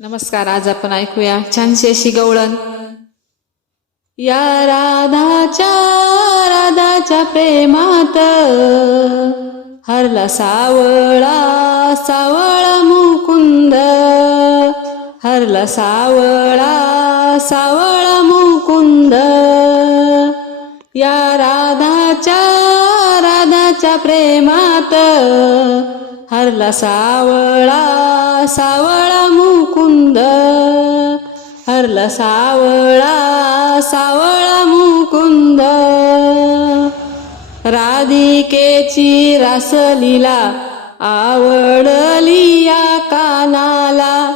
नमस्कार आज आपण ऐकूया छानशी अशी गवळण. या राधाच्या राधाच्या प्रेमात हरला सावळा सावळा मुकुंद. हरला सावळा सावळा मुकुंद. या राधाच्या राधाच्या प्रेमात हरला सावळा सावळा मुकुंद. हरला सावळा सावळा मुकुंद. राधिकेची रासलीला आवडली या कानाला.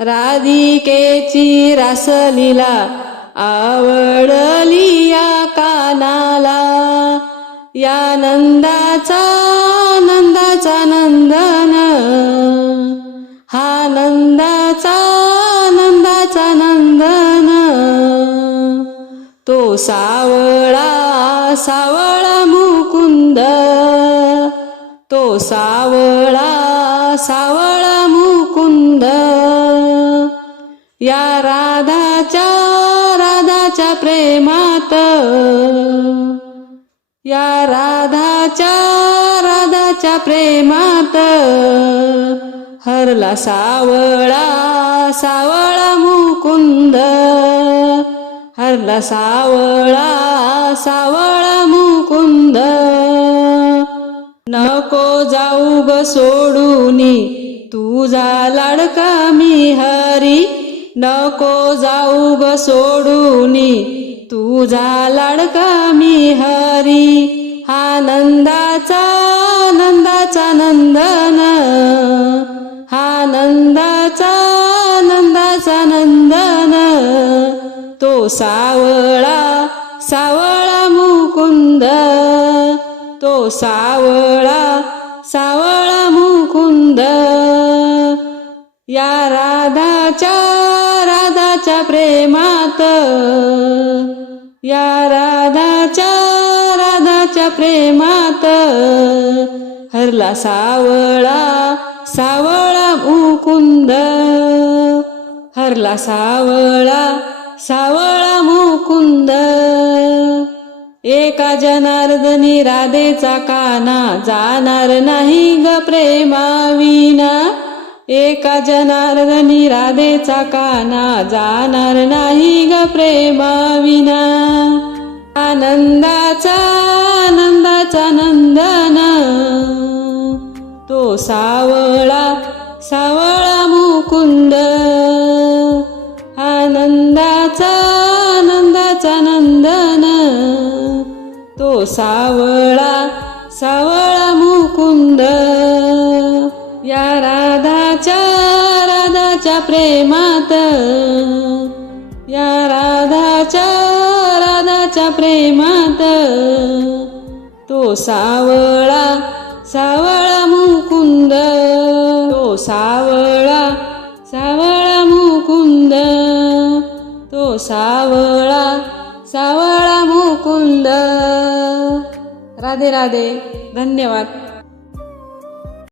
राधिकेची रासलीला आवडली या कानाला. या नंदाचा तो सावळा सावळा मुकुंद. तो सावळा सावळा मुकुंद. या राधाच्या राधाच्या प्रेमात. या राधाच्या राधाच्या प्रेमात. हरला सावळा सावळा मुकुंद. हरला सावळा सावळा मुकुंद. नको जाऊ ग सोडूनी तुझा लाडका मी हरी. नको जाऊ ग सोडूनी तुझा लाडका मी हरी. आनंदाचा आनंदाचा नंदाचा नंदन. सावळा सावळा मुकुंद. तो सावळा सावळा मुकुंद. या राधाच्या राधाच्या प्रेमात या राधाच्या राधाच्या प्रेमात हरला सावळा सावळा मुकुंद. हरला सावळा सावळा जनार्दनी राधेचा काना जाणार नाही ग प्रेमाविना. एका जनार्दनी राधेचा काना जाणार नाही ग प्रेमाविना. आनंदाचा आनंदाचा नंदन तो साव तो सावळा सावळा मुकुंद. या राधाच्या राधाच्या प्रेमात. या राधाच्या राधाच्या प्रेमात. तो सावळा सावळा मुकुंद. तो सावळा सावळा मुकुंद. तो सावळा सावळा मुकुंद. राधे राधे धन्यवाद.